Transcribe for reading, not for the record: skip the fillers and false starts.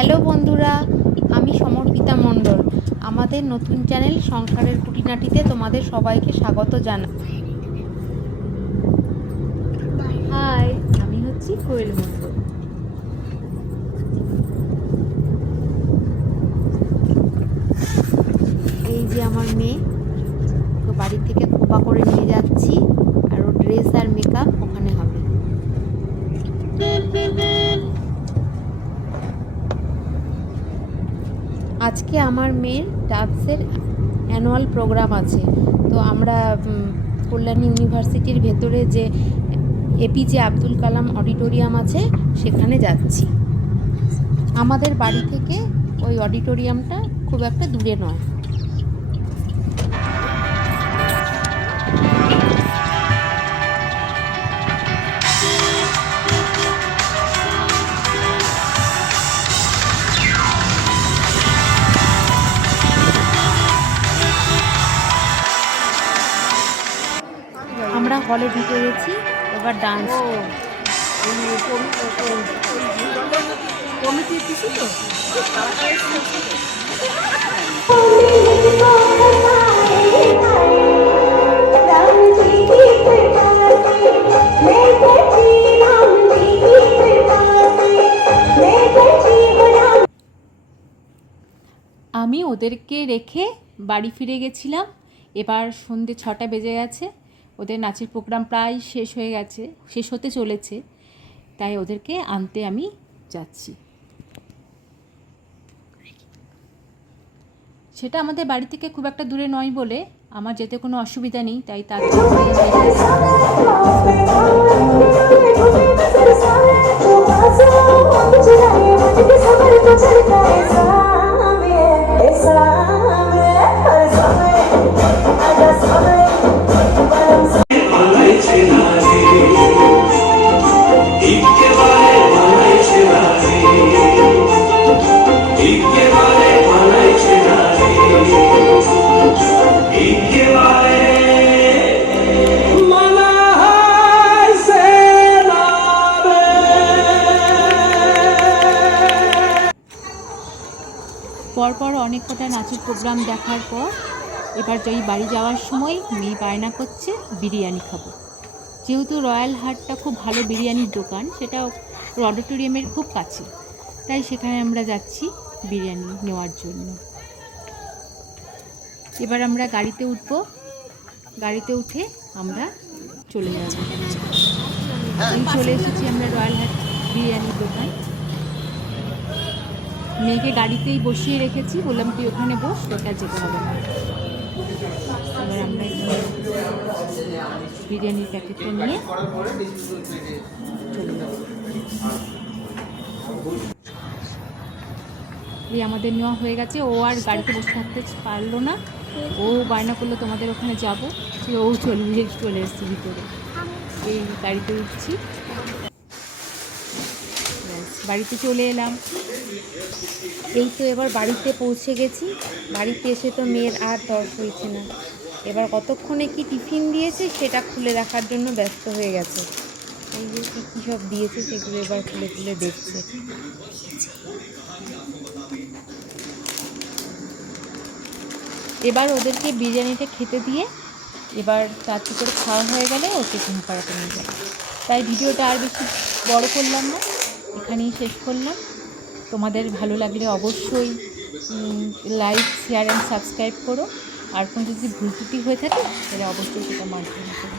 Hello বন্ধুরা, আমি সমর্পিতা মণ্ডল। আমাদের নতুন চ্যানেল সংসারের খুঁটিনাটিতে তোমাদের সবাইকে স্বাগত জানাই। হাই, আমি হচ্ছি কোয়েল মণ্ডল। এই যে আমার মেয়ে, তো বাড়ি থেকে খোপা করে নিয়ে যাচ্ছি, আর ও ড্রেস আর মেকআপ ওখানে হবে। আজকে আমার মেয়ের ডান্সের অ্যানুয়াল প্রোগ্রাম আছে। তো আমরা কল্যাণী ইউনিভার্সিটির ভেতরে যে এপিজে আব্দুল কালাম অডিটোরিয়াম আছে সেখানে যাচ্ছি। আমাদের বাড়ি থেকে ওই অডিটোরিয়ামটা খুব একটা দূরে নয়। আমরা হলে ঢুকে গেছি, এবার ডান্স। আমি ওদেরকে রেখে বাড়ি ফিরে গেছিলাম। এবার সন্ধ্যে 6টা বেজে গেছে। ওদের নাচের প্রোগ্রাম প্রায় শেষ হতে চলেছে, তাই ওদেরকে আনতে আমি যাচ্ছি। সেটা আমাদের বাড়ি থেকে খুব একটা দূরে নয় বলে আমার যেতে কোনো অসুবিধা নেই, তাই পরপর অনেক কটা নাচের প্রোগ্রাম দেখার পর এবার বাড়ি যাওয়ার সময় মেয়ে বায়না করছে বিরিয়ানি খাবো। যেহেতু রয়্যাল হাটটা খুব ভালো বিরিয়ানির দোকান, সেটা অডিটোরিয়ামের খুব কাছে, তাই সেখানে আমরা যাচ্ছি বিরিয়ানি নেওয়ার জন্য। এবার আমরা গাড়িতে উঠবো, গাড়িতে উঠে আমরা চলে যাব। চলে এসেছি আমরা রয়্যাল হাট বিরিয়ানির দোকান। মেয়েকে গাড়িতেই বসিয়ে রেখেছি, বললাম তুই ওখানে বস, তোকে যেতে হবে না। এবার আমরা বিরিয়ানির প্যাকেটটা নিয়ে চলে যাব। এই আমাদের নেওয়া হয়ে গেছে। ও আর গাড়িতে বসে থাকতে পারলো না, ও বায়না করলো তোমাদের ওখানে যাবো। ও চলে এসেছি ভিতরে। এই গাড়িতে উঠছি, বাড়িতে চলে এলাম। এই তো এবার বাড়িতে পৌঁছে গেছি। বাড়িতে এসে তো মেয়ের আর তর্স হয়েছে না। এবার কতক্ষণে কি টিফিন দিয়েছে সেটা খুলে রাখার জন্য ব্যস্ত হয়ে গেছে। এই যে কী সব দিয়েছে সেগুলো এবার খুলে খুলে দেখছে। এবার ওদেরকে বিরিয়ানিটা খেতে দিয়ে এবার তাড়াতাড়ি করে খাওয়া হয়ে গেলে ওকে ঘুম পাড়াতে নিয়ে যাবে। তাই ভিডিওটা আর বেশি বড় করলাম না, এখানেই শেষ করলাম। তোমাদের ভালো লাগলে অবশ্যই লাইক, শেয়ার অ্যান্ড সাবস্ক্রাইব করো। আর কোনো যদি ভুল ত্রুটি হয়ে থাকে তাহলে অবশ্যই সেটা মার্জনা করো।